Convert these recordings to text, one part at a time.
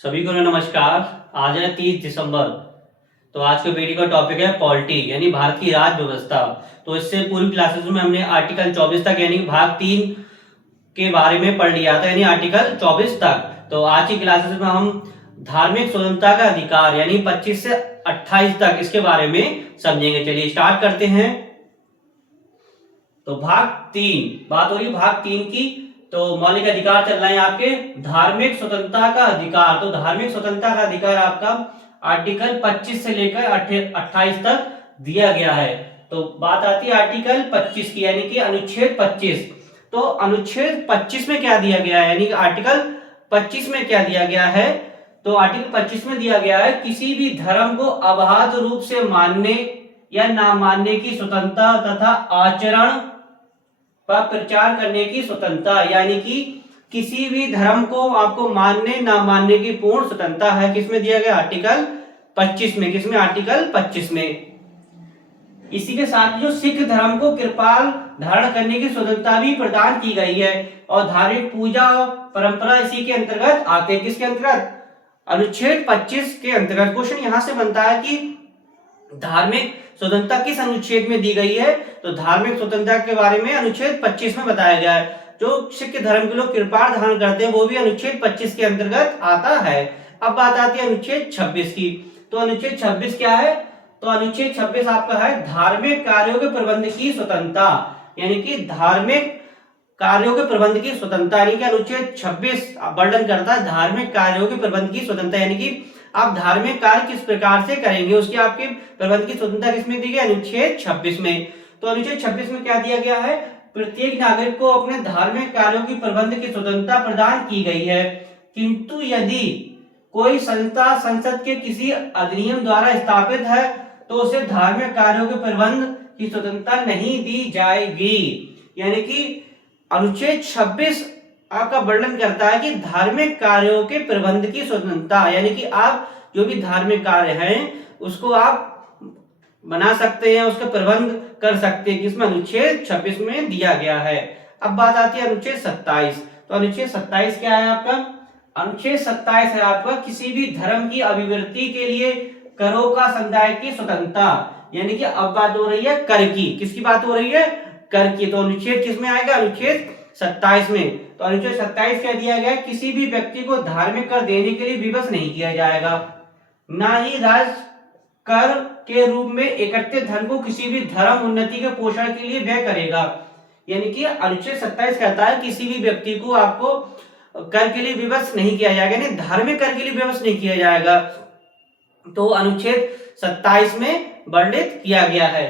सभी को नमस्कार। आज है 30 दिसंबर। तो आज के वीडियो का टॉपिक है पॉलिटी यानी भारत की राज व्यवस्था। तो इससे पूरी क्लासेस में हमने आर्टिकल 24 तक यानी भाग 3 के बारे में पढ़ लिया था, यानी आर्टिकल 24 तक। तो आज की क्लासेस में हम धार्मिक स्वतंत्रता का अधिकार यानी 25 से 28 तक इसके बारे में समझेंगे। चलिए स्टार्ट करते हैं। तो भाग 3 बात हो रही है भाग 3 की। तो मौलिक अधिकार चल रहे हैं आपके धार्मिक स्वतंत्रता का अधिकार। तो धार्मिक स्वतंत्रता का अधिकार आपका आर्टिकल 25 से लेकर 28 तक दिया गया है। तो बात आती है आर्टिकल 25 की यानी कि अनुच्छेद 25। तो अनुच्छेद 25 में क्या दिया गया है यानी कि आर्टिकल 25 में क्या दिया गया है। तो आर्टिकल 25 में दिया गया है किसी भी धर्म को अबाध रूप से मानने या ना मानने की स्वतंत्रता तथा आचरण पर प्रचार करने की स्वतंत्रता, यानी कि किसी भी धर्म को आपको मानने ना मानने की पूर्ण स्वतंत्रता है। किसमें दिया गया? आर्टिकल 25 में। किसमें? आर्टिकल 25 में। इसी के साथ जो सिख धर्म को कृपाल धारण करने की स्वतंत्रता भी प्रदान की गई है और धार्मिक पूजा परंपरा इसी के अंतर्गत आते हैं। किसके अंतर्गत? अनुच्छेद 25 के अंतर्गत। क्वेश्चन यहां से बनता है कि धार्मिक स्वतंत्रता किस अनुच्छेद में दी गई है। तो धार्मिक स्वतंत्रता के बारे में अनुच्छेद 25 में बताया गया है। जो सिख धर्म के लोग कृपाल धारण करते हैं वो भी अनुच्छेद 25 के अंतर्गत आता है। अब बात आती है अनुच्छेद 26 की। तो अनुच्छेद 26 क्या है? तो अनुच्छेद 26 आपका है धार्मिक कार्यों के प्रबंध की स्वतंत्रता, यानी कि धार्मिक कार्यों के प्रबंध की स्वतंत्रता, यानी कि अनुच्छेद 26 वर्णन करता है धार्मिक कार्यों के प्रबंध की स्वतंत्रता, यानी कि आप धार्मिक कार्य किस प्रकार से करेंगे उसकी आपके प्रबंध की स्वतंत्रता किसमें दी गई? अनुच्छेद 26 में। तो अनुच्छेद 26 में क्या दिया गया है? प्रत्येक नागरिक को अपने धार्मिक कार्यों की प्रबंध की स्वतंत्रता प्रदान की गई है, किंतु यदि कोई संस्था संसद के किसी अधिनियम द्वारा स्थापित है तो उसे धार्मिक कार्यों के प्रबंध की स्वतंत्रता नहीं दी जाएगी। यानी कि अनुच्छेद 26 आपका वर्णन करता है कि धार्मिक कार्यों के प्रबंध की स्वतंत्रता, यानी कि आप जो भी धार्मिक कार्य हैं उसको आप बना सकते हैं, उसका प्रबंध कर सकते हैं। किसमें? अनुच्छेद 26 में दिया गया है। अब बात आती है अनुच्छेद 27। तो अनुच्छेद 27 क्या है आपका? अनुच्छेद 27 है आपका किसी भी धर्म की अभिवृद्धि के लिए करों का समुदाय की स्वतंत्रता, यानी कि अब बात हो रही है कर की। किसकी बात हो रही है? कर की। तो अनुच्छेद किसमें आएगा? अनुच्छेद 27 में। तो अनुच्छेद 27 क्या दिया गया है? किसी भी व्यक्ति को धार्मिक कर देने के लिए विवश नहीं किया जाएगा, ना ही राज कर के रूप में एकत्रित धन को किसी भी धर्म उन्नति के पोषण के लिए व्यय करेगा। यानी कि अनुच्छेद 27 कहता है किसी भी व्यक्ति को आपको कर के लिए विवश नहीं किया जाएगा, यानी धार्मिक कर के लिए विवश नहीं किया जाएगा। तो अनुच्छेद 27 में वर्णित किया गया है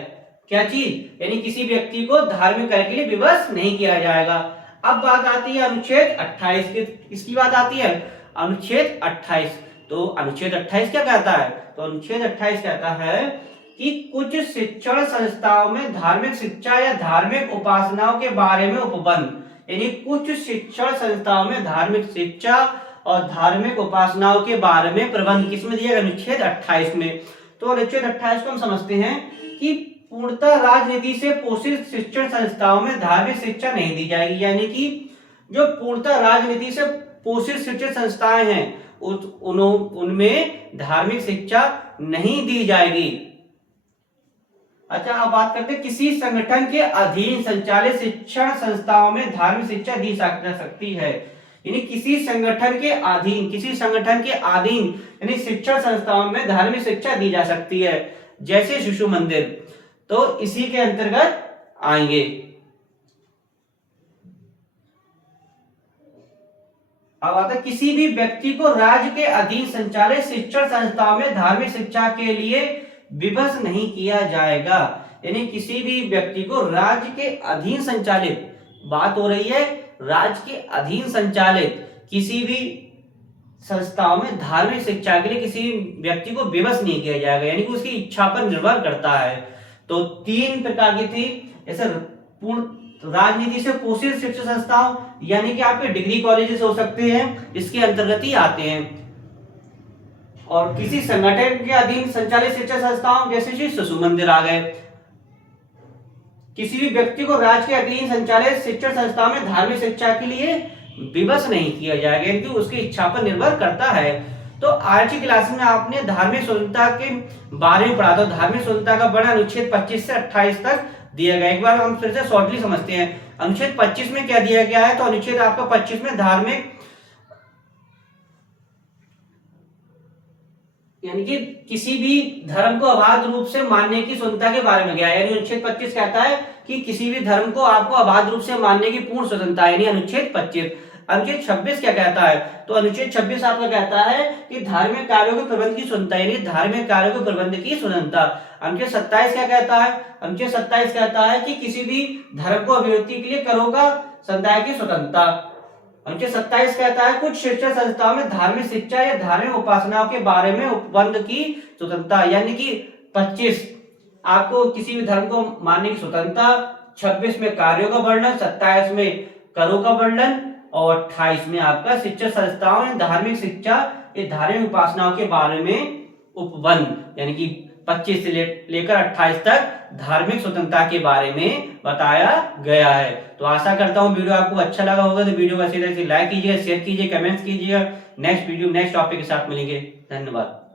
क्या चीज? यानी किसी व्यक्ति को धार्मिक कर के लिए विवश नहीं किया जाएगा। अब बात आती है अनुच्छेद 28 की। इसकी बात आती है अनुच्छेद 28। तो अनुच्छेद 28 क्या कहता है? तो अनुच्छेद 28 कहता है कि कुछ शिक्षण संस्थाओं में धार्मिक शिक्षा या धार्मिक उपासनाओं के बारे में उपबंध, यानी कुछ शिक्षण संस्थाओं में धार्मिक शिक्षा और धार्मिक उपासनाओं के बारे में प्रबंध किसमें दिया गया? अनुच्छेद 28 में। तो अनुच्छेद 28 को हम समझते हैं कि पूर्णतः राजनीति से पोषित शिक्षण संस्थाओं में धार्मिक शिक्षा नहीं दी जाएगी, यानी कि जो पूर्णतः राजनीति से पोषित शिक्षण संस्थाएं हैं उनमें धार्मिक शिक्षा नहीं दी जाएगी। अच्छा, अब बात करते हैं किसी संगठन के अधीन संचालित शिक्षण संस्थाओं में धार्मिक शिक्षा दी जा सकती है, यानी किसी संगठन के अधीन यानी शिक्षण संस्थाओं में धार्मिक शिक्षा दी जा सकती है, जैसे शिशु मंदिर, तो इसी के अंतर्गत आएंगे। अब आता है किसी भी व्यक्ति को राज्य के अधीन संचालित शिक्षण संस्थाओं में धार्मिक शिक्षा के लिए विवश नहीं किया जाएगा, यानी किसी भी व्यक्ति को राज्य के अधीन संचालित, बात हो रही है राज्य के अधीन संचालित किसी भी संस्थाओं में धार्मिक शिक्षा के लिए किसी व्यक्ति को विवश नहीं किया जाएगा, यानी कि उसकी इच्छा पर निर्भर करता है। तो 3 प्रकार की थी, जैसे पूर्ण राजनीति से पोषित शिक्षण संस्थाओं, यानी कि आपके डिग्री कॉलेजेस हो सकते हैं, इसके अंतर्गत ही आते हैं। और किसी संगठन के अधीन संचालित शिक्षण संस्थाओं जैसे शिशु मंदिर आ गए। किसी भी व्यक्ति को राज्य के अधीन संचालित शिक्षण संस्थाओं में धार्मिक शिक्षा के लिए विवश नहीं किया जाएगा, यानी कि उसकी इच्छा पर निर्भर करता है। तो आज की क्लास में आपने धार्मिक स्वतंत्रता के बारे में पढ़ा। तो धार्मिक स्वतंत्रता का वर्णन अनुच्छेद 25 से 28 तक दिया गया। एक बार हम फिर से शॉर्टली समझते हैं। अनुच्छेद 25 में क्या दिया गया है? तो अनुच्छेद आपका 25 में धार्मिक यानी कि किसी भी धर्म को अबाध रूप से मानने की स्वतंत्रता के बारे में गया। यानी अनुच्छेद 25 कहता है कि किसी भी धर्म को आपको अबाध रूप से मानने की पूर्ण स्वतंत्रता, यानी अनुच्छेद 25। अनुच्छेद 26 क्या कहता है? तो अनुच्छेद 26 आपका कहता है कि धार्मिक कार्यों के प्रबंध की स्वतंत्रता, यानी धार्मिक कार्यों के प्रबंध की स्वतंत्रता। अनुच्छेद 27 क्या कहता है? अनुच्छेद 27 कहता है कि किसी भी धर्म को अभिव्यक्ति के लिए करों का समुदाय की स्वतंत्रता। अनुच्छेद 27 कहता है कुछ शिक्षण संस्थाओं में धार्मिक शिक्षा या धार्मिक उपासनाओं के बारे में उपबंध की स्वतंत्रता। यानी कि 25 आपको किसी भी धर्म को मानने की स्वतंत्रता, 26 में कार्यों का वर्णन, 27 में करों का वर्णन और 28 में आपका शिक्षण संस्थाओं में धार्मिक शिक्षा या धार्मिक उपासनाओं के बारे में उपबंध, यानी कि 25 से लेकर 28 तक धार्मिक स्वतंत्रता के बारे में बताया गया है। तो आशा करता हूं वीडियो आपको अच्छा लगा होगा। तो वीडियो को अच्छी तरह से लाइक कीजिएगा, शेयर कीजिए, कमेंट्स कीजिएगा। नेक्स्ट वीडियो नेक्स्ट टॉपिक के साथ मिलेंगे। धन्यवाद।